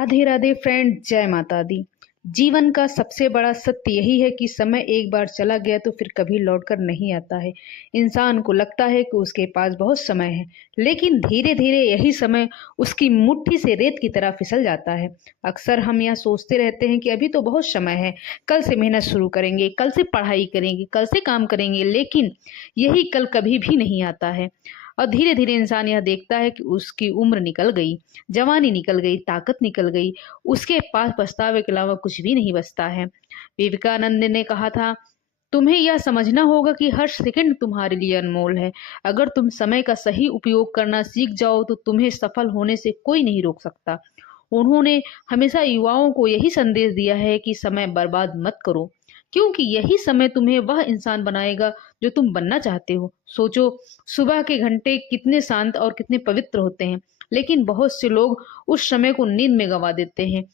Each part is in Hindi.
राधे राधे फ्रेंड, जय माता दी। जीवन का सबसे बड़ा सत्य यही है कि समय एक बार चला गया तो फिर कभी लौटकर नहीं आता है। इंसान को लगता है कि उसके पास बहुत समय है, लेकिन धीरे धीरे यही समय उसकी मुट्ठी से रेत की तरह फिसल जाता है। अक्सर हम यह सोचते रहते हैं कि अभी तो बहुत समय है, कल से मेहनत शुरू करेंगे, कल से पढ़ाई करेंगे, कल से काम करेंगे, लेकिन यही कल कभी भी नहीं आता है। और धीरे धीरे इंसान यह देखता है कि उसकी उम्र निकल गई, जवानी निकल गई, ताकत निकल गई, उसके पास पछतावे के अलावा कुछ भी नहीं बचता है। विवेकानंद ने कहा था, तुम्हें यह समझना होगा कि हर सेकंड तुम्हारे लिए अनमोल है। अगर तुम समय का सही उपयोग करना सीख जाओ तो तुम्हें सफल होने से कोई नहीं रोक सकता। उन्होंने हमेशा युवाओं को यही संदेश दिया है कि समय बर्बाद मत करो, क्योंकि यही समय तुम्हें वह इंसान बनाएगा जो तुम बनना चाहते हो। सोचो, सुबह के घंटे कितने शांत और कितने पवित्र होते हैं, लेकिन बहुत से लोग उस समय को नींद में गंवा देते हैं।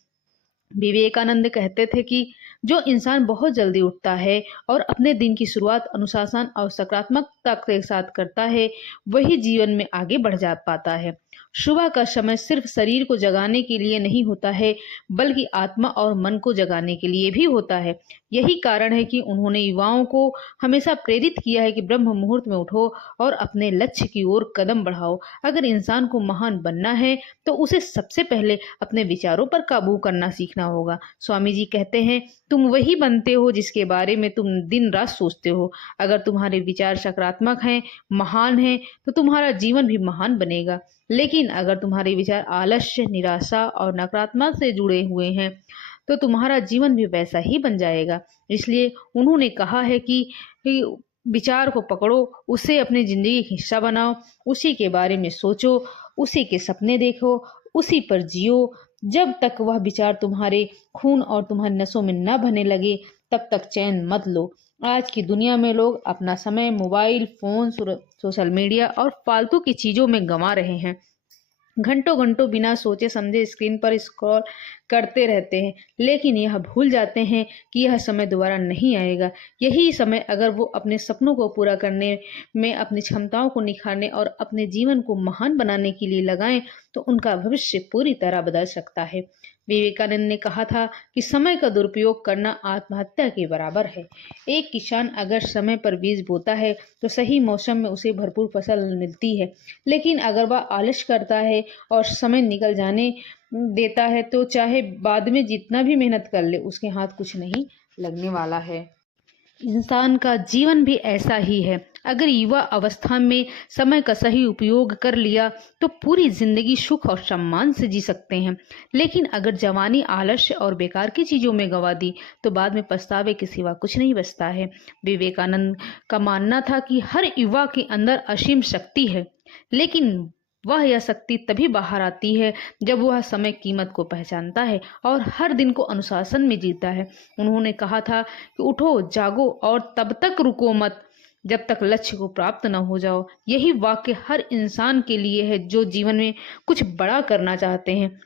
विवेकानंद कहते थे कि जो इंसान बहुत जल्दी उठता है और अपने दिन की शुरुआत अनुशासन और सकारात्मकता के साथ करता है, वही जीवन में आगे बढ़ जा पाता है। सुबह का समय सिर्फ शरीर को जगाने के लिए नहीं होता है, बल्कि आत्मा और मन को जगाने के लिए भी होता है। यही कारण है कि उन्होंने युवाओं को हमेशा प्रेरित किया है कि ब्रह्म मुहूर्त में उठो और अपने लक्ष्य की ओर कदम बढ़ाओ। अगर इंसान को महान बनना है तो उसे सबसे पहले अपने विचारों पर काबू करना सीखना होगा। स्वामी जी कहते हैं, तुम वही बनते हो जिसके बारे में तुम दिन रात सोचते हो। अगर तुम्हारे विचार सकारात्मक हैं, महान हैं, तो तुम्हारा जीवन भी महान बनेगा। लेकिन अगर तुम्हारे विचार आलस्य, निराशा और नकारात्मक से जुड़े हुए हैं, तो तुम्हारा जीवन भी वैसा ही बन जाएगा। इसलिए उन्होंने कहा है कि विचार को पकड़ो, उसे अपनी जिंदगी का हिस्सा बनाओ, उसी के बारे में सोचो, उसी के सपने देखो, उसी पर जियो। जब तक वह विचार तुम्हारे खून और तुम्हारी नसों में न बहने लगे, तब तक चैन मत लो। आज की दुनिया में लोग अपना समय मोबाइल फोन, सोशल मीडिया और फालतू की चीजों में गंवा रहे हैं। घंटों घंटों बिना सोचे समझे स्क्रीन पर स्क्रॉल करते रहते हैं, लेकिन यह भूल जाते हैं कि यह समय दोबारा नहीं आएगा। यही समय अगर वो अपने सपनों को पूरा करने में, अपनी क्षमताओं को निखारने और अपने जीवन को महान बनाने के लिए लगाएं, तो उनका भविष्य पूरी तरह बदल सकता है। विवेकानंद ने कहा था कि समय का दुरुपयोग करना आत्महत्या के बराबर है। एक किसान अगर समय पर बीज बोता है तो सही मौसम में उसे भरपूर फसल मिलती है, लेकिन अगर वह आलस करता है और समय निकल जाने देता है, तो चाहे बाद में जितना भी मेहनत कर ले, उसके हाथ कुछ नहीं लगने वाला है। इंसान का जीवन भी ऐसा ही है। अगर युवा अवस्था में समय का सही उपयोग कर लिया तो पूरी जिंदगी सुख और सम्मान से जी सकते हैं, लेकिन अगर जवानी आलस्य और बेकार की चीजों में गंवा दी तो बाद में पछतावे के सिवा कुछ नहीं बचता है। विवेकानंद का मानना था कि हर युवा के अंदर असीम शक्ति है, लेकिन वह यह शक्ति तभी बाहर आती है जब वह समय कीमत को पहचानता है और हर दिन को अनुशासन में जीता है। उन्होंने कहा था कि उठो, जागो और तब तक रुको मत जब तक लक्ष्य को प्राप्त न हो जाओ। यही वाक्य हर इंसान के लिए है जो जीवन में कुछ बड़ा करना चाहते हैं।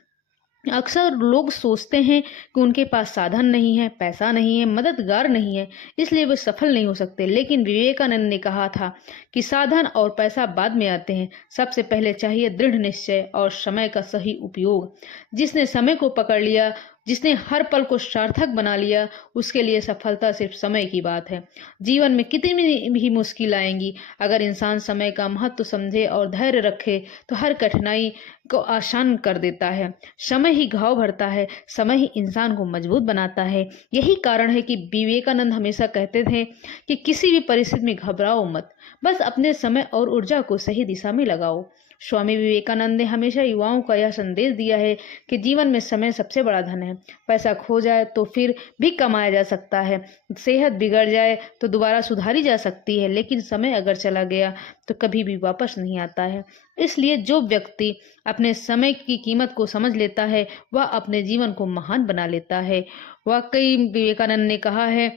अक्सर लोग सोचते हैं कि उनके पास साधन नहीं है, पैसा नहीं है, मददगार नहीं है, इसलिए वे सफल नहीं हो सकते। लेकिन विवेकानंद ने कहा था कि साधन और पैसा बाद में आते हैं, सबसे पहले चाहिए दृढ़ निश्चय और समय का सही उपयोग। जिसने समय को पकड़ लिया, जिसने हर पल को सार्थक बना लिया, उसके लिए सफलता सिर्फ समय की बात है। जीवन में कितनी भी मुश्किल आएंगी, अगर इंसान समय का महत्व समझे और धैर्य रखे तो हर कठिनाई को आसान कर देता है। समय ही घाव भरता है, समय ही इंसान को मजबूत बनाता है। यही कारण है कि विवेकानंद हमेशा कहते थे कि किसी भी परिस्थिति में घबराओ मत, बस अपने समय और ऊर्जा को सही दिशा में लगाओ। स्वामी विवेकानंद ने हमेशा युवाओं का यह संदेश दिया है कि जीवन में समय सबसे बड़ा धन है। पैसा खो जाए तो फिर भी कमाया जा सकता है, सेहत बिगड़ जाए तो दोबारा सुधारी जा सकती है, लेकिन समय अगर चला गया तो कभी भी वापस नहीं आता है। इसलिए जो व्यक्ति अपने समय की कीमत को समझ लेता है, वह अपने जीवन को महान बना लेता है। वाकई विवेकानंद ने कहा है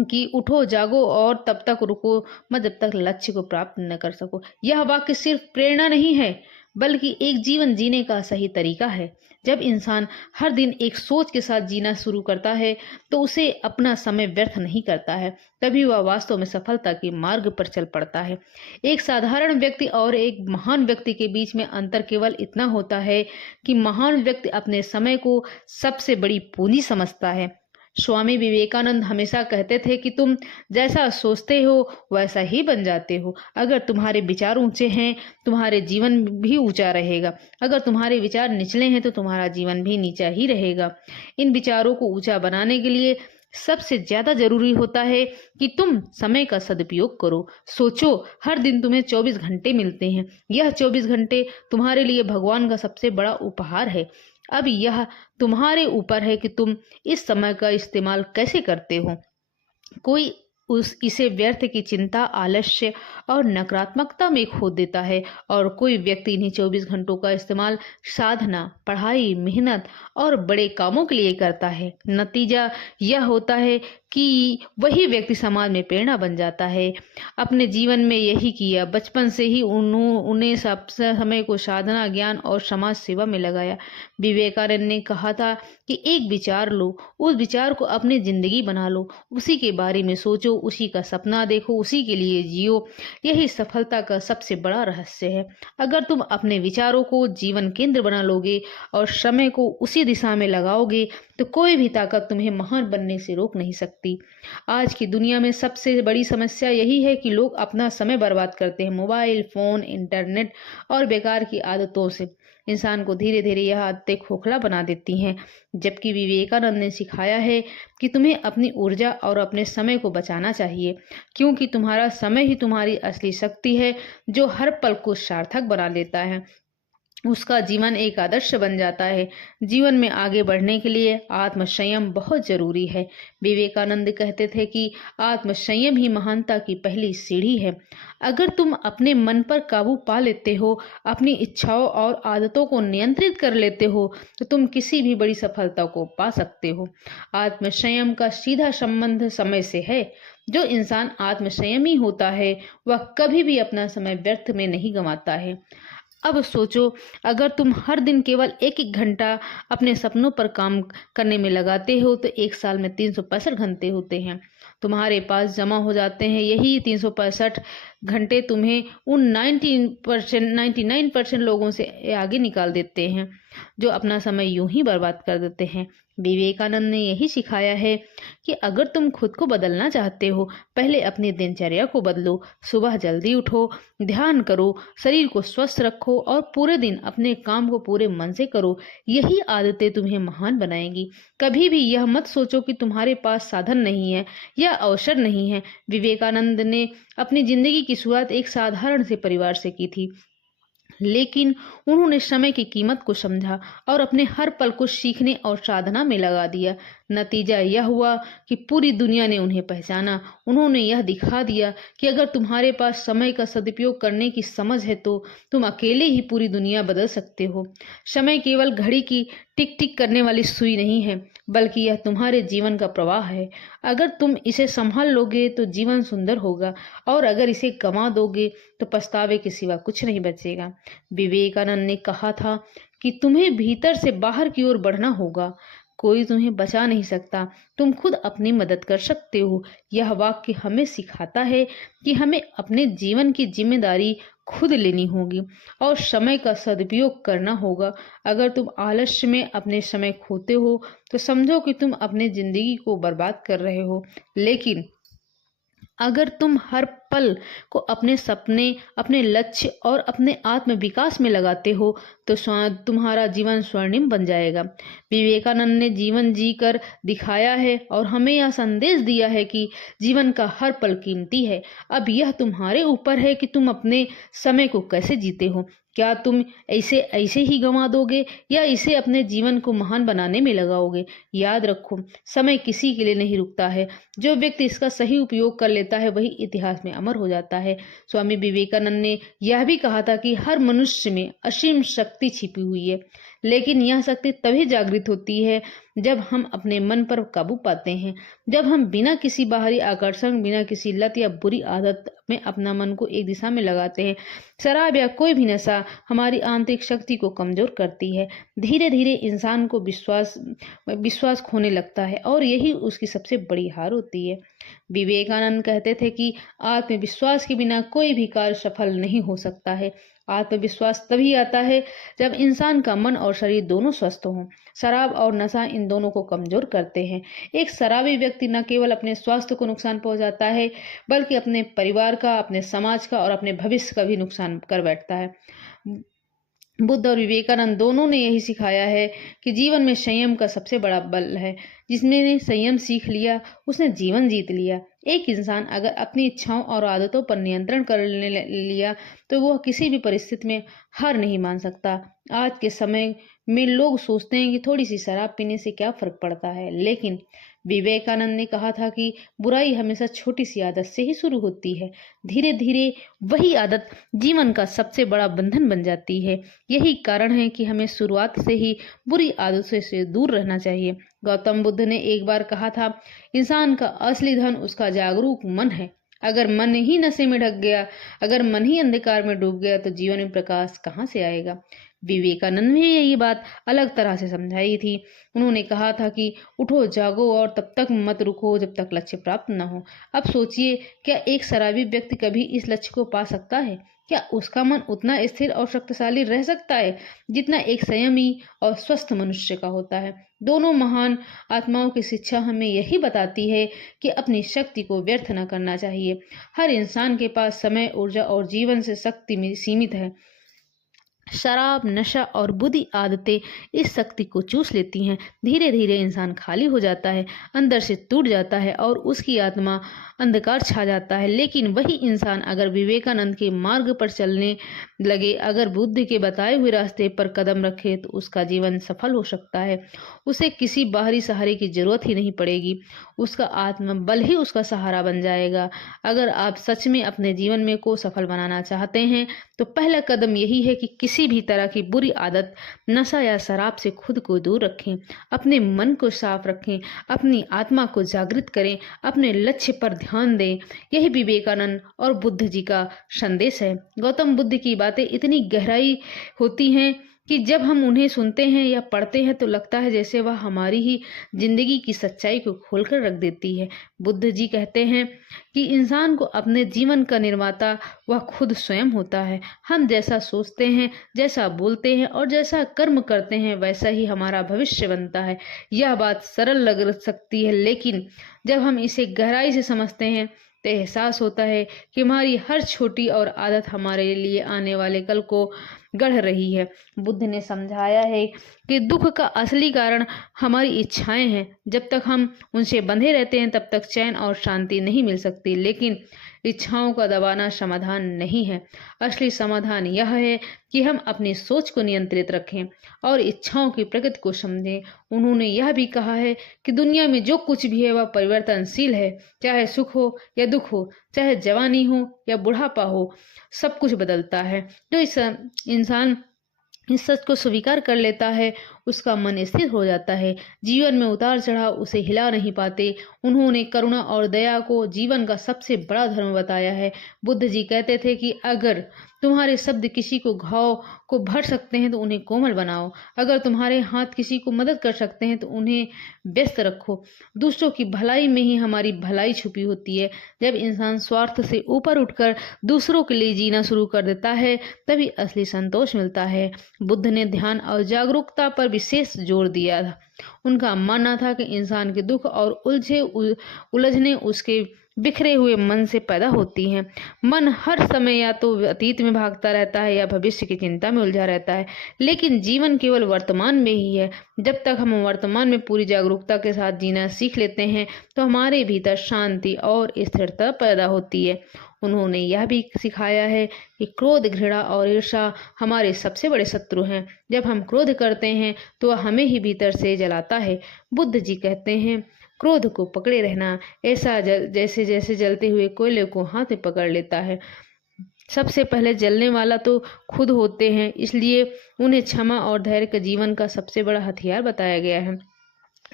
कि उठो, जागो और तब तक रुको मत जब तक लक्ष्य को प्राप्त न कर सको। यह वाक्य सिर्फ प्रेरणा नहीं है, बल्कि एक जीवन जीने का सही तरीका है। जब इंसान हर दिन एक सोच के साथ जीना शुरू करता है, तो उसे अपना समय व्यर्थ नहीं करता है, तभी वह वास्तव में सफलता के मार्ग पर चल पड़ता है। एक साधारण व्यक्ति और एक महान व्यक्ति के बीच में अंतर केवल इतना होता है कि महान व्यक्ति अपने समय को सबसे बड़ी पूंजी समझता है। स्वामी विवेकानंद हमेशा कहते थे कि तुम जैसा सोचते हो वैसा ही बन जाते हो। अगर तुम्हारे विचार ऊंचे हैं, तुम्हारे जीवन भी ऊंचा रहेगा। अगर तुम्हारे विचार निचले हैं, तो तुम्हारा जीवन भी नीचा ही रहेगा। इन विचारों को ऊंचा बनाने के लिए सबसे ज्यादा जरूरी होता है कि तुम समय का सदुपयोग करो। सोचो, हर दिन तुम्हें 24 घंटे मिलते हैं। यह 24 घंटे तुम्हारे लिए भगवान का सबसे बड़ा उपहार है। अब यह तुम्हारे ऊपर है कि तुम इस समय का इस्तेमाल कैसे करते हो। कोई इसे व्यर्थ की चिंता, आलस्य और नकारात्मकता में खो देता है, और कोई व्यक्ति इन्हीं 24 घंटों का इस्तेमाल साधना, पढ़ाई, मेहनत और बड़े कामों के लिए करता है। नतीजा यह होता है कि वही व्यक्ति समाज में प्रेरणा बन जाता है। अपने जीवन में यही किया। बचपन से ही उन्हें सब समय को साधना, ज्ञान और समाज सेवा में लगाया। विवेकानंद ने कहा था कि एक विचार लो, उस विचार को अपनी जिंदगी बना लो, उसी के बारे में सोचो, उसी का सपना देखो, उसी के लिए जियो। यही सफलता का सबसे बड़ा रहस्य है। अगर तुम अपने विचारों को जीवन केंद्र बना लोगे और समय को उसी दिशा में लगाओगे, तो कोई भी ताकत तुम्हें महान बनने से रोक नहीं सकती। आज की दुनिया में सबसे बड़ी समस्या यही है कि लोग अपना समय बर्बाद करते हैं मोबाइल फोन, इंटरनेट और बेकार की आदतों से। इंसान को धीरे धीरे यह आदतें खोखला बना देती हैं, जबकि विवेकानंद ने सिखाया है कि तुम्हें अपनी ऊर्जा और अपने समय को बचाना चाहिए, क्योंकि तुम्हारा समय ही तुम्हारी असली शक्ति है, जो हर पल को सार्थक बना देता है। उसका जीवन एक आदर्श बन जाता है। जीवन में आगे बढ़ने के लिए आत्मसंयम बहुत जरूरी है। विवेकानंद कहते थे कि आत्मसंयम ही महानता की पहली सीढ़ी है। अगर तुम अपने मन पर काबू पा लेते हो, अपनी इच्छाओं और आदतों को नियंत्रित कर लेते हो, तो तुम किसी भी बड़ी सफलता को पा सकते हो। आत्मसंयम का सीधा संबंध समय से है। जो इंसान आत्मसंयमी होता है, वह कभी भी अपना समय व्यर्थ में नहीं गंवाता है। अब सोचो, अगर तुम हर दिन केवल एक एक घंटा अपने सपनों पर काम करने में लगाते हो, तो एक साल में 365 घंटे होते हैं तुम्हारे पास जमा हो जाते हैं। यही 365 घंटे तुम्हें उन 99% लोगों से आगे निकाल देते हैं, जो अपना समय यूं ही बर्बाद कर देते हैं। विवेकानंद ने यही सिखाया है कि अगर तुम खुद को बदलना चाहते हो, पहले अपनी दिनचर्या को बदलो। सुबह जल्दी उठो, ध्यान करो, शरीर को स्वस्थ रखो और पूरे दिन अपने काम को पूरे मन से करो। यही आदतें तुम्हें महान बनाएंगी। कभी भी यह मत सोचो कि तुम्हारे पास साधन नहीं है या अवसर नहीं है। विवेकानंद ने अपनी जिंदगी की शुरुआत एक साधारण से परिवार से की थी, लेकिन उन्होंने समय की कीमत को समझा और अपने हर पल को सीखने और साधना में लगा दिया। नतीजा यह हुआ कि पूरी दुनिया ने उन्हें पहचाना। उन्होंने यह दिखा दिया कि अगर तुम्हारे पास समय का सदुपयोग करने की समझ है, तो तुम अकेले ही पूरी दुनिया बदल सकते हो। समय केवल घड़ी की टिक टिक करने वाली सुई नहीं है, बल्कि यह तुम्हारे जीवन का प्रवाह है। अगर तुम इसे संभाल लोगे तो जीवन सुंदर होगा, और अगर इसे गंवा दोगे तो पछतावे के सिवा कुछ नहीं बचेगा। विवेकानंद ने कहा था कि तुम्हें भीतर से बाहर की ओर बढ़ना होगा। कोई तुम्हें बचा नहीं सकता, तुम खुद अपनी मदद कर सकते हो। यह वाक्य हमें सिखाता है कि हमें अपने जीवन की जिम्मेदारी खुद लेनी होगी और समय का सदुपयोग करना होगा। अगर तुम आलस्य में अपने समय खोते हो, तो समझो कि तुम अपने जिंदगी को बर्बाद कर रहे हो। लेकिन अगर तुम हर पल को अपने सपने, अपने लक्ष्य और अपने आत्म विकास में लगाते हो, तो तुम्हारा जीवन स्वर्णिम बन जाएगा। विवेकानंद ने जीवन जी कर दिखाया है और हमें यह संदेश दिया है कि जीवन का हर पल कीमती है। अब यह तुम्हारे ऊपर है कि तुम अपने समय को कैसे जीते हो। क्या तुम ऐसे ऐसे ही गंवा दोगे या इसे अपने जीवन को महान बनाने में लगाओगे। याद रखो, समय किसी के लिए नहीं रुकता है। जो व्यक्ति इसका सही उपयोग कर लेता है, वही इतिहास में अमर हो जाता है। स्वामी विवेकानंद ने यह भी कहा था कि हर मनुष्य में असीम शक्ति छिपी हुई है, लेकिन यह शक्ति तभी जागृत होती है जब हम अपने मन पर काबू पाते हैं, जब हम बिना किसी बाहरी आकर्षण, बिना किसी लत या बुरी आदत में अपना मन को एक दिशा में लगाते हैं। शराब या कोई भी नशा हमारी आंतरिक शक्ति को कमजोर करती है। धीरे धीरे इंसान को विश्वास खोने लगता है और यही उसकी सबसे बड़ी हार होती है। विवेकानंद कहते थे कि आत्मविश्वास के बिना कोई भी कार्य सफल नहीं हो सकता है। आत्मविश्वास तभी आता है जब इंसान का मन और शरीर दोनों स्वस्थ हों। शराब और नशा इन दोनों को कमजोर करते हैं। एक शराबी व्यक्ति न केवल अपने स्वास्थ्य को नुकसान पहुंचाता है, बल्कि अपने परिवार का, अपने समाज का और अपने भविष्य का भी नुकसान कर बैठता है। बुद्ध और विवेकानंद दोनों ने यही सिखाया है कि जीवन में संयम का सबसे बड़ा बल है। जिसने संयम सीख लिया उसने जीवन जीत लिया। एक इंसान अगर अपनी इच्छाओं और आदतों पर नियंत्रण कर लिया तो वह किसी भी परिस्थिति में हार नहीं मान सकता। आज के समय में लोग सोचते हैं कि थोड़ी सी शराब पीने से क्या फर्क पड़ता है, लेकिन विवेकानंद ने कहा था कि बुराई हमेशा छोटी सी आदत से ही शुरू होती है। धीरे धीरे वही आदत जीवन का सबसे बड़ा बंधन बन जाती है। यही कारण है कि हमें शुरुआत से ही बुरी आदतों से दूर रहना चाहिए। गौतम बुद्ध ने एक बार कहा था, इंसान का असली धन उसका जागरूक मन है। अगर मन ही नशे में ढक गया, अगर मन ही अंधकार में डूब गया तो जीवन में प्रकाश कहाँ से आएगा। विवेकानंद ने यही बात अलग तरह से समझाई थी। उन्होंने कहा था कि उठो जागो और तब तक मत रुको जब तक लक्ष्य प्राप्त न हो। अब सोचिए, क्या एक शराबी व्यक्ति कभी इस लक्ष्य को पा सकता है? क्या उसका मन उतना स्थिर और शक्तिशाली रह सकता है जितना एक संयमी और स्वस्थ मनुष्य का होता है? दोनों महान आत्माओं की शिक्षा हमें यही बताती है कि अपनी शक्ति को व्यर्थ न करना चाहिए। हर इंसान के पास समय, ऊर्जा और जीवन से शक्ति सीमित है। शराब, नशा और बुरी आदतें इस शक्ति को चूस लेती हैं। धीरे धीरे इंसान खाली हो जाता है, अंदर से टूट जाता है और उसकी आत्मा अंधकार छा जाता है। लेकिन वही इंसान अगर विवेकानंद के मार्ग पर चलने लगे, अगर बुद्ध के बताए हुए रास्ते पर कदम रखे, तो उसका जीवन सफल हो सकता है। उसे किसी बाहरी सहारे की जरूरत ही नहीं पड़ेगी, उसका आत्मबल ही उसका सहारा बन जाएगा। अगर आप सच में अपने जीवन में को सफल बनाना चाहते हैं तो पहला कदम यही है कि किसी भी तरह की बुरी आदत, नशा या शराब से खुद को दूर रखें। अपने मन को साफ रखें, अपनी आत्मा को जागृत करें, अपने लक्ष्य पर ध्यान दें। यही विवेकानंद और बुद्ध जी का संदेश है। गौतम बुद्ध की बातें इतनी गहराई होती हैं कि जब हम उन्हें सुनते हैं या पढ़ते हैं तो लगता है जैसे वह हमारी ही जिंदगी की सच्चाई को खोलकर रख देती है। बुद्ध जी कहते हैं कि इंसान को अपने जीवन का निर्माता वह खुद स्वयं होता है। हम जैसा सोचते हैं, जैसा बोलते हैं और जैसा कर्म करते हैं, वैसा ही हमारा भविष्य बनता है। यह बात सरल लग सकती है, लेकिन जब हम इसे गहराई से समझते हैं तो एहसास होता है कि हमारी हर छोटी और आदत हमारे लिए आने वाले कल को गढ़ रही है। बुद्ध ने समझाया है कि दुख का असली कारण हमारी इच्छाएं हैं। जब तक हम उनसे बंधे रहते हैं तब तक चैन और शांति नहीं मिल सकती, लेकिन इच्छाओं का दबाना समाधान नहीं है। असली समाधान यह है कि हम अपनी सोच को नियंत्रित रखें और इच्छाओं की प्रकृति को समझें। उन्होंने यह भी कहा है कि दुनिया में जो कुछ भी है वह परिवर्तनशील है। चाहे सुख हो या दुख हो, चाहे जवानी हो या बुढ़ापा हो, सब कुछ बदलता है। जो इंसान इस सच को स्वीकार कर लेता है उसका मन स्थिर हो जाता है। जीवन में उतार चढ़ाव उसे हिला नहीं पाते। उन्होंने करुणा और दया को जीवन का सबसे बड़ा धर्म बताया है। बुद्ध जी कहते थे कि अगर तुम्हारे शब्द किसी को घाव को भर सकते हैं तो उन्हें कोमल बनाओ। अगर तुम्हारे हाथ किसी को मदद कर सकते हैं तो उन्हें व्यस्त रखो। दूसरों की भलाई में ही हमारी भलाई छुपी होती है। जब इंसान स्वार्थ से ऊपर उठकर दूसरों के लिए जीना शुरू कर देता है तभी असली संतोष मिलता है। बुद्ध ने ध्यान और जागरूकता पर विशेष जोर दिया था। उनका मानना था कि इंसान के दुख और उलझने उसके बिखरे हुए मन से पैदा होती हैं। मन हर समय या तो अतीत में भागता रहता है या भविष्य की चिंता में उलझा रहता है, लेकिन जीवन केवल वर्तमान में ही है। जब तक हम वर्तमान में पूरी जागरूकता के साथ जीना सीख लेते हैं तो हमारे भीतर शांति और स्थिरता पैदा होती है। उन्होंने यह भी सिखाया है कि क्रोध, घृणा और ईर्ष्या हमारे सबसे बड़े शत्रु हैं। जब हम क्रोध करते हैं तो वह हमें ही भीतर से जलाता है। बुद्ध जी कहते हैं, क्रोध को पकड़े रहना ऐसा जैसे जैसे जलते हुए कोयले को हाथ में पकड़ लेता है। सबसे पहले जलने वाला तो खुद होते हैं, इसलिए उन्हें क्षमा और धैर्य का जीवन का सबसे बड़ा हथियार बताया गया है।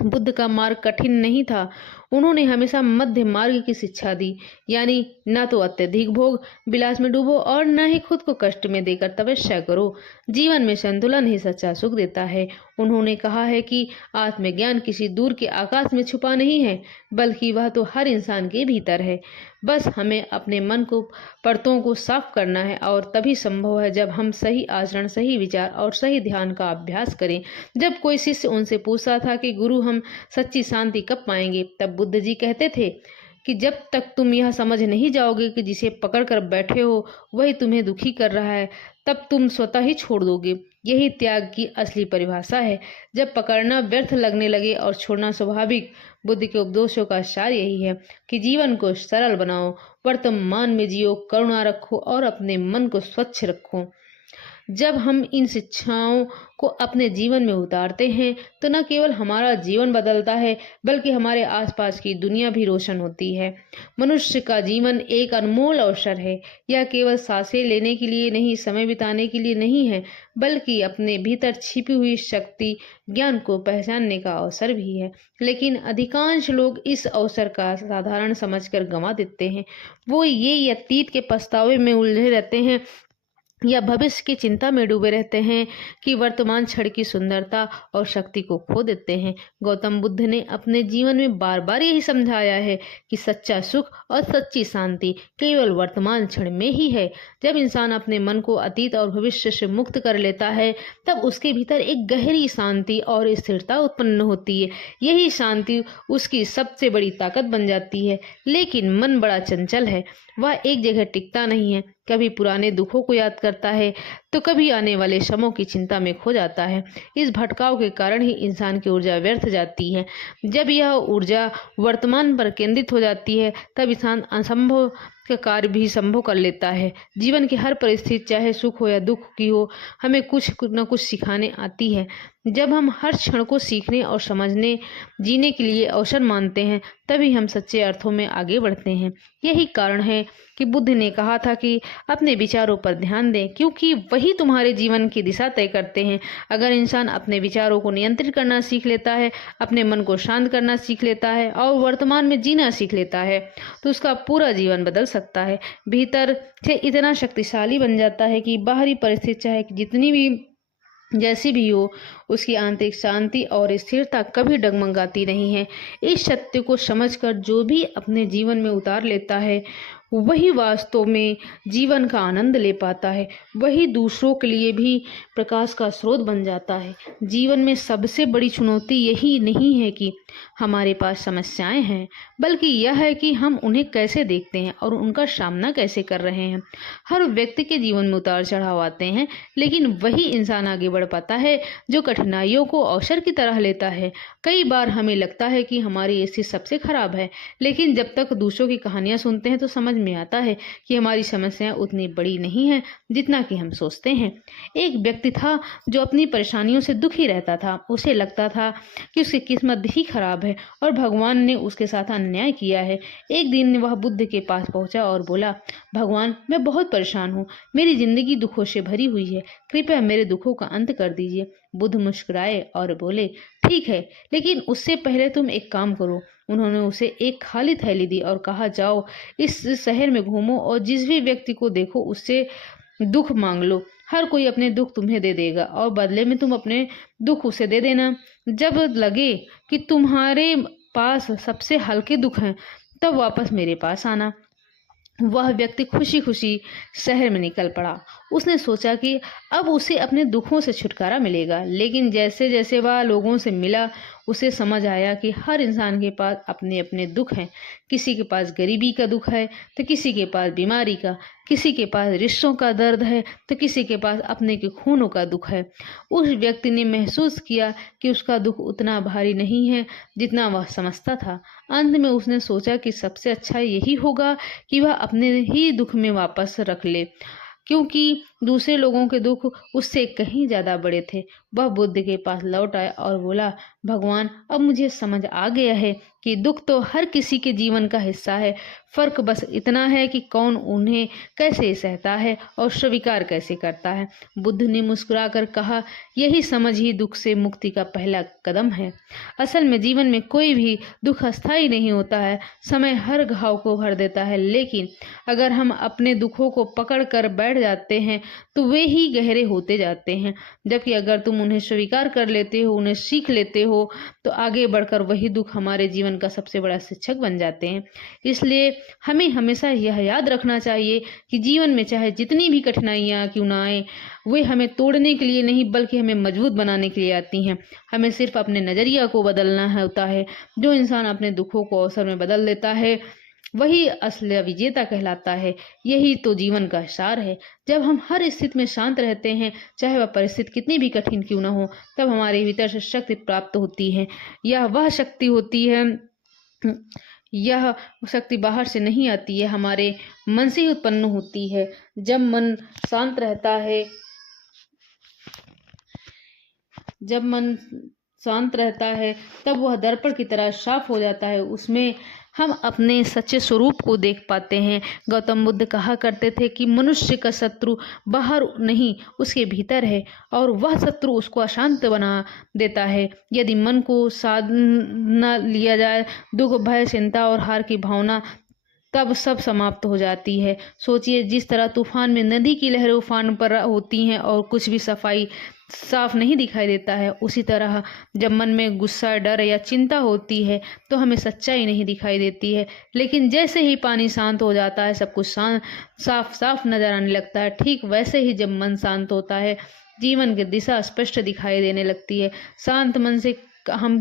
बुद्ध का मार्ग कठिन नहीं था। उन्होंने हमेशा मध्य मार्ग की शिक्षा दी, यानी न तो अत्यधिक भोग विलास में डूबो और न ही खुद को कष्ट में देकर तपस्या करो। जीवन में संतुलन ही सच्चा सुख देता है। उन्होंने कहा है कि आत्मज्ञान किसी दूर के आकाश में छुपा नहीं है, बल्कि वह तो हर इंसान के भीतर है। बस हमें अपने मन को परतों को साफ करना है, और तभी संभव है जब हम सही आचरण, सही विचार और सही ध्यान का अभ्यास करें। जब कोई शिष्य उनसे पूछता था कि गुरु, हम सच्ची शांति कब पाएंगे, तब बुद्ध जी कहते थे कि जब तक तुम यह समझ नहीं जाओगे कि जिसे पकड़ कर बैठे हो वही तुम्हें दुखी कर रहा है, तब तुम स्वतः ही छोड़ दोगे। यही त्याग की असली परिभाषा है। जब पकड़ना व्यर्थ लगने लगे और छोड़ना स्वाभाविक। बुद्ध के उपदेशों का सार यही है कि जीवन को सरल बनाओ, वर्तमान में जियो, करुणा रखो और अपने मन को स्वच्छ रखो। जब हम इन शिक्षाओं को अपने जीवन में उतारते हैं तो न केवल हमारा जीवन बदलता है, बल्कि हमारे आसपास की दुनिया भी रोशन होती है। मनुष्य का जीवन एक अनमोल अवसर है। यह केवल सांसें लेने के लिए नहीं, समय बिताने के लिए नहीं है, बल्कि अपने भीतर छिपी हुई शक्ति, ज्ञान को पहचानने का अवसर भी है। लेकिन अधिकांश लोग इस अवसर का साधारण समझकर गंवा देते हैं। वो ये अतीत के पछतावे में उलझे रहते हैं या भविष्य की चिंता में डूबे रहते हैं कि वर्तमान क्षण की सुंदरता और शक्ति को खो देते हैं। गौतम बुद्ध ने अपने जीवन में बार बार यही समझाया है कि सच्चा सुख और सच्ची शांति केवल वर्तमान क्षण में ही है। जब इंसान अपने मन को अतीत और भविष्य से मुक्त कर लेता है, तब उसके भीतर एक गहरी शांति और स्थिरता उत्पन्न होती है। यही शांति उसकी सबसे बड़ी ताकत बन जाती है। लेकिन मन बड़ा चंचल है, वह एक जगह टिकता नहीं है। कभी पुराने दुखों को याद करता है तो कभी आने वाले क्षणों की चिंता में खो जाता है। इस भटकाव के कारण ही इंसान की ऊर्जा व्यर्थ जाती है। जब यह ऊर्जा वर्तमान पर केंद्रित हो जाती है, तब इंसान असंभव का कार्य भी संभव कर लेता है। जीवन की हर परिस्थिति, चाहे सुख हो या दुख की हो, हमें कुछ न कुछ सिखाने आती है। जब हम हर क्षण को सीखने और समझने, जीने के लिए अवसर मानते हैं, तभी हम सच्चे अर्थों में आगे बढ़ते हैं। यही कारण है कि बुद्ध ने कहा था कि अपने विचारों पर ध्यान दें, क्योंकि वही तुम्हारे जीवन की दिशा तय करते हैं। अगर इंसान अपने विचारों को नियंत्रित करना सीख लेता है, अपने मन को शांत करना सीख लेता है और वर्तमान में जीना सीख लेता है, तो उसका पूरा जीवन बदल सकता है। भीतर से इतना शक्तिशाली बन जाता है कि बाहरी परिस्थिति चाहे जितनी भी जैसी भी हो, उसकी आंतरिक शांति और स्थिरता कभी डगमगाती नहीं है। इस सत्य को समझकर जो भी अपने जीवन में उतार लेता है, वही वास्तव में जीवन का आनंद ले पाता है। वही दूसरों के लिए भी प्रकाश का स्रोत बन जाता है। जीवन में सबसे बड़ी चुनौती यही नहीं है कि हमारे पास समस्याएं हैं, बल्कि यह है कि हम उन्हें कैसे देखते हैं और उनका सामना कैसे कर रहे हैं। हर व्यक्ति के जीवन में उतार चढ़ाव आते हैं, लेकिन वही इंसान आगे बढ़ पाता है जो कठिनाइयों को अवसर की तरह लेता है। कई बार हमें लगता है कि हमारी स्थिति सबसे खराब है, लेकिन जब तक दूसरों की कहानियां सुनते हैं तो समझ में आता है कि हमारी समस्याएं उतनी बड़ी नहीं है जितना कि हम सोचते हैं। एक व्यक्ति था जो अपनी परेशानियों से दुखी रहता था। उसे लगता था कि उसकी किस्मत ही खराब है और भगवान ने उसके साथ अन्याय किया है। एक दिन वह बुद्ध के पास पहुंचा और बोला, भगवान, मैं बहुत परेशान हूँ। मेरी जिंदगी दुखों से भरी हुई है। कृपया मेरे दुखों का अंत कर दीजिए। बुद्ध मुस्कुराए और बोले, ठीक है, लेकिन उससे पहले तुम एक काम करो। उन्होंने उसे एक खाली थैली दी और कहा, जाओ इस शहर में घूमो और जिस भी व्यक्ति को देखो उससे दुख मांग लो। हर कोई अपने दुख तुम्हें दे देगा और बदले में तुम अपने दुख उसे दे देना। जब लगे कि तुम्हारे पास सबसे हल्के दुख हैं, तब वापस मेरे पास आना। वह व्यक्ति खुशी खुशी शहर में निकल पड़ा। उसने सोचा कि अब उसे अपने दुखों से छुटकारा मिलेगा, लेकिन जैसे जैसे वह लोगों से मिला, उसे समझ आया कि हर इंसान के पास अपने अपने दुख हैं। किसी के पास गरीबी का दुख है तो किसी के पास बीमारी का, किसी के पास रिश्तों का दर्द है तो किसी के पास अपने के खूनों का दुख है। उस व्यक्ति ने महसूस किया कि उसका दुख उतना भारी नहीं है जितना वह समझता था। अंत में उसने सोचा कि सबसे अच्छा यही होगा कि वह अपने ही दुख में वापस रख ले, क्योंकि दूसरे लोगों के दुख उससे कहीं ज़्यादा बड़े थे। वह बुद्ध के पास लौट आया और बोला, भगवान, अब मुझे समझ आ गया है कि दुख तो हर किसी के जीवन का हिस्सा है। फ़र्क बस इतना है कि कौन उन्हें कैसे सहता है और स्वीकार कैसे करता है। बुद्ध ने मुस्कुराकर कहा, यही समझ ही दुख से मुक्ति का पहला कदम है। असल में जीवन में कोई भी दुख अस्थायी नहीं होता है। समय हर घाव को भर देता है, लेकिन अगर हम अपने दुखों को पकड़ कर बैठ जाते हैं तो वे ही गहरे होते जाते हैं। जबकि अगर तुम उन्हें स्वीकार कर लेते हो, उन्हें सीख लेते हो, तो आगे बढ़कर वही दुख हमारे जीवन का सबसे बड़ा शिक्षक बन जाते हैं। इसलिए हमें हमेशा यह याद रखना चाहिए कि जीवन में चाहे जितनी भी कठिनाइयाँ क्यों ना आए, वे हमें तोड़ने के लिए नहीं बल्कि हमें मजबूत बनाने के लिए आती हैं। हमें सिर्फ अपने नज़रिया को बदलना होता है। जो इंसान अपने दुखों को अवसर में बदल देता है वही असली विजेता कहलाता है। यही तो जीवन का सार है। जब हम हर स्थिति में शांत रहते हैं, चाहे वह परिस्थिति कितनी भी कठिन क्यों न हो, तब हमारे भीतर से शक्ति प्राप्त होती है। यह वह शक्ति होती है, यह शक्ति बाहर से नहीं आती है, हमारे मन से ही उत्पन्न होती है। जब मन शांत रहता है, जब मन शांत रहता है तब वह दर्पण की तरह साफ हो जाता है। उसमें हम अपने सच्चे स्वरूप को देख पाते हैं। गौतम बुद्ध कहा करते थे कि मनुष्य का शत्रु बाहर नहीं, उसके भीतर है, और वह शत्रु उसको अशांत बना देता है। यदि मन को साध न लिया जाए, दुख, भय, चिंता और हार की भावना तब सब समाप्त हो जाती है। सोचिए, जिस तरह तूफान में नदी की लहरें उफान पर होती हैं और कुछ भी साफ नहीं दिखाई देता है, उसी तरह जब मन में गुस्सा, डर या चिंता होती है तो हमें सच्चाई नहीं दिखाई देती है। लेकिन जैसे ही पानी शांत हो जाता है, सब कुछ साफ साफ नजर आने लगता है। ठीक वैसे ही जब मन शांत होता है, जीवन की दिशा स्पष्ट दिखाई देने लगती है। शांत मन से हम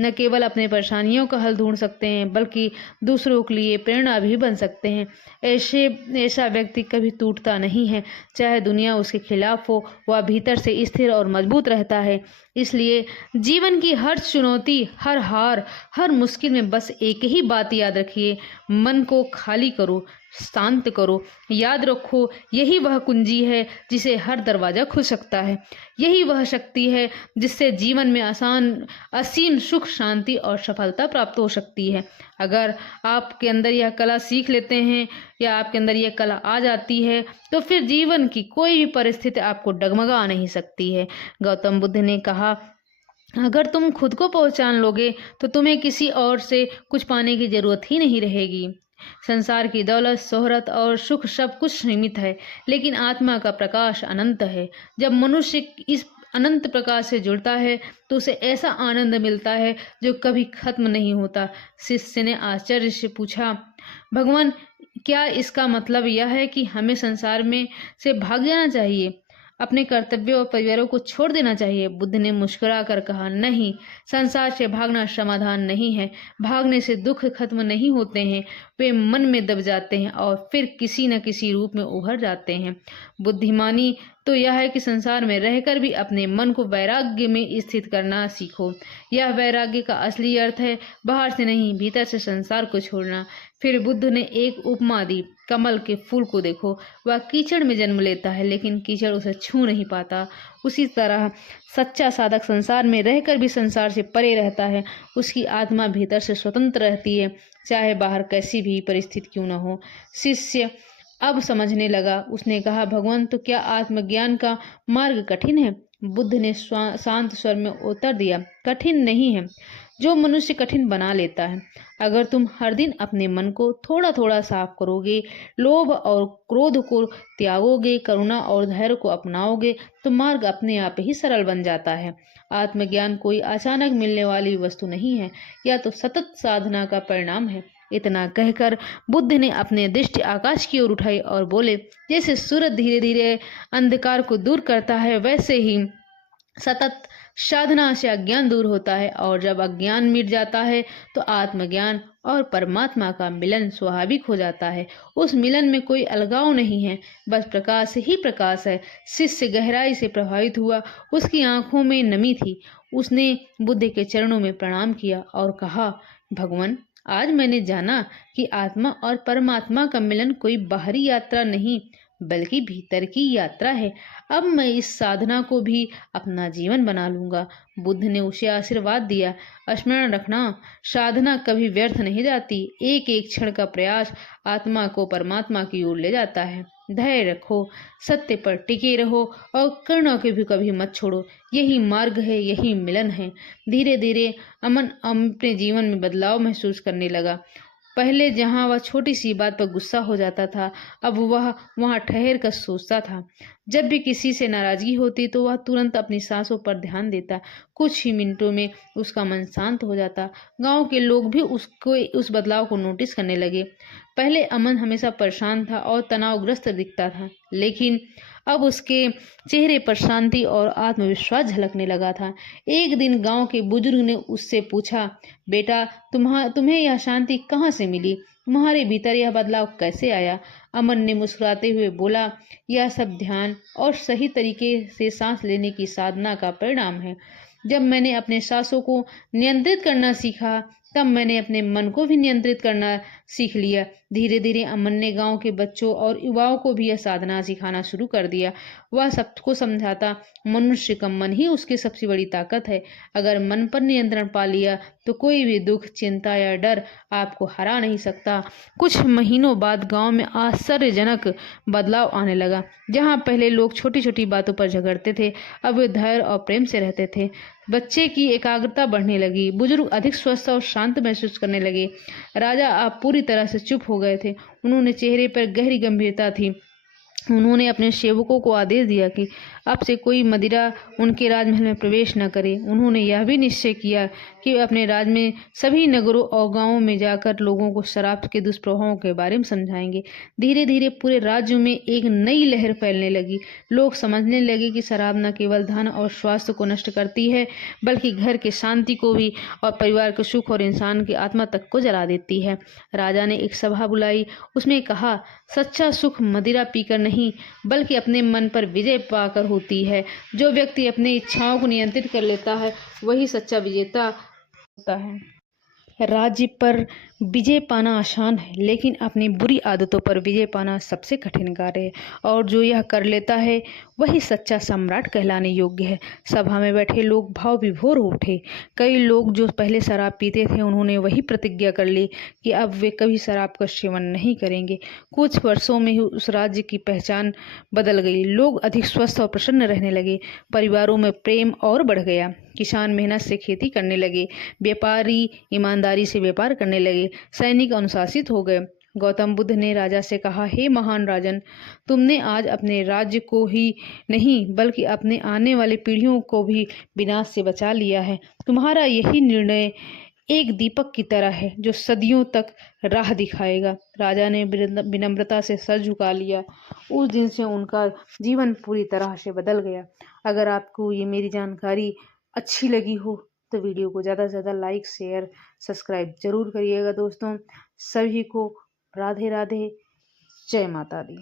न केवल अपने परेशानियों का हल ढूंढ सकते हैं, बल्कि दूसरों के लिए प्रेरणा भी बन सकते हैं। ऐसा व्यक्ति कभी टूटता नहीं है। चाहे दुनिया उसके खिलाफ हो, वह भीतर से स्थिर और मजबूत रहता है। इसलिए जीवन की हर चुनौती, हर हार, हर मुश्किल में बस एक ही बात याद रखिए, मन को खाली करो, शांत करो। याद रखो, यही वह कुंजी है जिसे हर दरवाजा खुल सकता है। यही वह शक्ति है जिससे जीवन में असीम सुख, शांति और सफलता प्राप्त हो सकती है। अगर आपके अंदर यह कला सीख लेते हैं या आपके अंदर यह कला आ जाती है, तो फिर जीवन की कोई भी परिस्थिति आपको डगमगा नहीं सकती है। गौतम बुद्ध ने कहा, अगर तुम खुद को पहचान लोगे तो तुम्हें किसी और से कुछ पाने की जरूरत ही नहीं रहेगी। संसार की दौलत, शोहरत और सुख सब कुछ सीमित है, लेकिन आत्मा का प्रकाश अनंत है। जब मनुष्य इस अनंत प्रकाश से जुड़ता है तो उसे ऐसा आनंद मिलता है जो कभी खत्म नहीं होता। शिष्य ने आश्चर्य से पूछा, भगवान, क्या इसका मतलब यह है कि हमें संसार में से भाग जाना चाहिए, अपने कर्तव्यों और परिवारों को छोड़ देना चाहिए? बुद्ध ने मुस्कुराकर कहा, नहीं, संसार से भागना समाधान नहीं है। भागने से दुख खत्म नहीं होते हैं, वे मन में दब जाते हैं और फिर किसी न किसी रूप में उभर जाते हैं। बुद्धिमानी तो यह है कि संसार में रहकर भी अपने मन को वैराग्य में स्थित करना सीखो। यह वैराग्य का असली अर्थ है, बाहर से नहीं, भीतर से संसार को छोड़ना। फिर बुद्ध ने एक उपमा दी, कमल के फूल को देखो, वह कीचड़ में जन्म लेता है लेकिन कीचड़ उसे छू नहीं पाता। उसी तरह सच्चा साधक संसार में रहकर भी संसार से परे रहता है। उसकी आत्मा भीतर से स्वतंत्र रहती है, चाहे बाहर कैसी भी परिस्थिति क्यों न हो। शिष्य अब समझने लगा। उसने कहा, भगवान, तो क्या आत्मज्ञान का मार्ग कठिन है? बुद्ध ने शांत स्वर में उत्तर दिया, कठिन नहीं है, जो मनुष्य कठिन बना लेता है। अगर तुम हर दिन अपने मन को थोड़ा थोड़ा साफ करोगे, लोभ और क्रोध को त्यागोगे, करुणा और धैर्य को अपनाओगे, तो मार्ग अपने आप ही सरल बन जाता है। आत्मज्ञान कोई अचानक मिलने वाली वस्तु नहीं है, यह तो सतत साधना का परिणाम है। इतना कहकर बुद्ध ने अपने दृष्टि आकाश की ओर उठाई और बोले, जैसे सूरज धीरे धीरे अंधकार को दूर करता है, वैसे ही सतत साधना से अज्ञान दूर होता है, और जब अज्ञान मिट जाता है तो आत्मज्ञान और परमात्मा का मिलन स्वाभाविक हो जाता है। उस मिलन में कोई अलगाव नहीं है, बस प्रकाश ही प्रकाश है। शिष्य गहराई से प्रभावित हुआ, उसकी आंखों में नमी थी। उसने बुद्ध के चरणों में प्रणाम किया और कहा, भगवान, आज मैंने जाना कि आत्मा और परमात्मा का मिलन कोई बाहरी यात्रा नहीं, बल्कि भीतर की यात्रा है। अब मैं इस साधना को भी अपना जीवन बना लूंगा। बुद्ध ने उसे आशीर्वाद दिया, स्मरण रखना, साधना कभी व्यर्थ नहीं जाती। एक एक क्षण का प्रयास आत्मा को परमात्मा की ओर ले जाता है। धैर्य रखो, सत्य पर टिके रहो और करुणा को भी कभी मत छोड़ो। यही मार्ग है, यही मिलन है। धीरे धीरे अमन अपने जीवन में बदलाव महसूस करने लगा। पहले जहाँ वह छोटी सी बात पर गुस्सा हो जाता था, अब वह वहाँ ठहर कर सोचता था। जब भी किसी से नाराजगी होती तो वह तुरंत अपनी सांसों पर ध्यान देता। कुछ ही मिनटों में उसका मन शांत हो जाता। गांव के लोग भी उसको उस बदलाव को नोटिस करने लगे। पहले अमन हमेशा परेशान था और तनावग्रस्त दिखता था, लेकिन अब उसके चेहरे पर शांति और आत्मविश्वास झलकने लगा था। एक दिन गांव के बुजुर्ग ने उससे पूछा, बेटा, तुम्हें यह शांति कहाँ से मिली? तुम्हारे भीतर यह बदलाव कैसे आया? अमन ने मुस्कुराते हुए बोला, यह सब ध्यान और सही तरीके से सांस लेने की साधना का परिणाम है। जब मैंने अपने सांसों को नियंत्रित करना सीखा, तब मैंने अपने मन को भी नियंत्रित करना सीख लिया। धीरे धीरे अमन ने गांव के बच्चों और युवाओं को भी यह साधना सिखाना शुरू कर दिया। वह सबको समझाता, मनुष्य का मन ही उसकी सबसे बड़ी ताकत है। अगर मन पर नियंत्रण पा लिया तो कोई भी दुख, चिंता या डर आपको हरा नहीं सकता। कुछ महीनों बाद गांव में आश्चर्यजनक बदलाव आने लगा। जहां पहले लोग छोटी छोटी बातों पर झगड़ते थे, अब वे धैर्य और प्रेम से रहते थे। बच्चे की एकाग्रता बढ़ने लगी, बुजुर्ग अधिक स्वस्थ और शांत महसूस करने लगे। राजा आप पूरी तरह से चुप हो गए थे। उन्होंने चेहरे पर गहरी गंभीरता थी। उन्होंने अपने सेवकों को आदेश दिया कि अब से कोई मदिरा उनके राजमहल में प्रवेश न करे। उन्होंने यह भी निश्चय किया कि अपने राज्य में सभी नगरों और गांवों में जाकर लोगों को शराब के दुष्प्रभावों के बारे में समझाएंगे। धीरे धीरे पूरे राज्य में एक नई लहर फैलने लगी। लोग समझने लगे कि शराब न केवल धन और स्वास्थ्य को नष्ट करती है, बल्कि घर की शांति को भी और परिवार के सुख और इंसान की आत्मा तक को जला देती है। राजा ने एक सभा बुलाई। उसमें कहा, सच्चा सुख मदिरा पीकर नहीं, बल्कि अपने मन पर विजय पाकर होती है। जो व्यक्ति अपनी इच्छाओं को नियंत्रित कर लेता है, वही सच्चा विजेता होता है। राज्य पर विजय पाना आसान है, लेकिन अपनी बुरी आदतों पर विजय पाना सबसे कठिन कार्य है। और जो यह कर लेता है, वही सच्चा सम्राट कहलाने योग्य है। सभा में बैठे लोग भाव विभोर हो उठे। कई लोग जो पहले शराब पीते थे, उन्होंने वही प्रतिज्ञा कर ली कि अब वे कभी शराब का सेवन नहीं करेंगे। कुछ वर्षों में ही उस राज्य की पहचान बदल गई। लोग अधिक स्वस्थ और प्रसन्न रहने लगे। परिवारों में प्रेम और बढ़ गया। किसान मेहनत से खेती करने लगे। व्यापारी ईमानदारी से व्यापार करने लगे। सैनिक अनुशासित हो गए। गौतम बुद्ध ने राजा से कहा, हे महान राजन, तुमने आज अपने राज्य को ही नहीं, बल्कि अपने आने वाली पीढ़ियों को भी विनाश से बचा लिया है। तुम्हारा यही निर्णय एक दीपक की तरह है जो सदियों तक राह दिखाएगा। राजा ने विनम्रता से सर झुका लिया। उस दिन से उनका जीवन पूरी तरह से बदल गया। अगर आपको ये मेरी जानकारी अच्छी लगी हो तो वीडियो को ज़्यादा से ज़्यादा लाइक, शेयर, सब्सक्राइब जरूर करिएगा दोस्तों। सभी को राधे राधे, जय माता दी।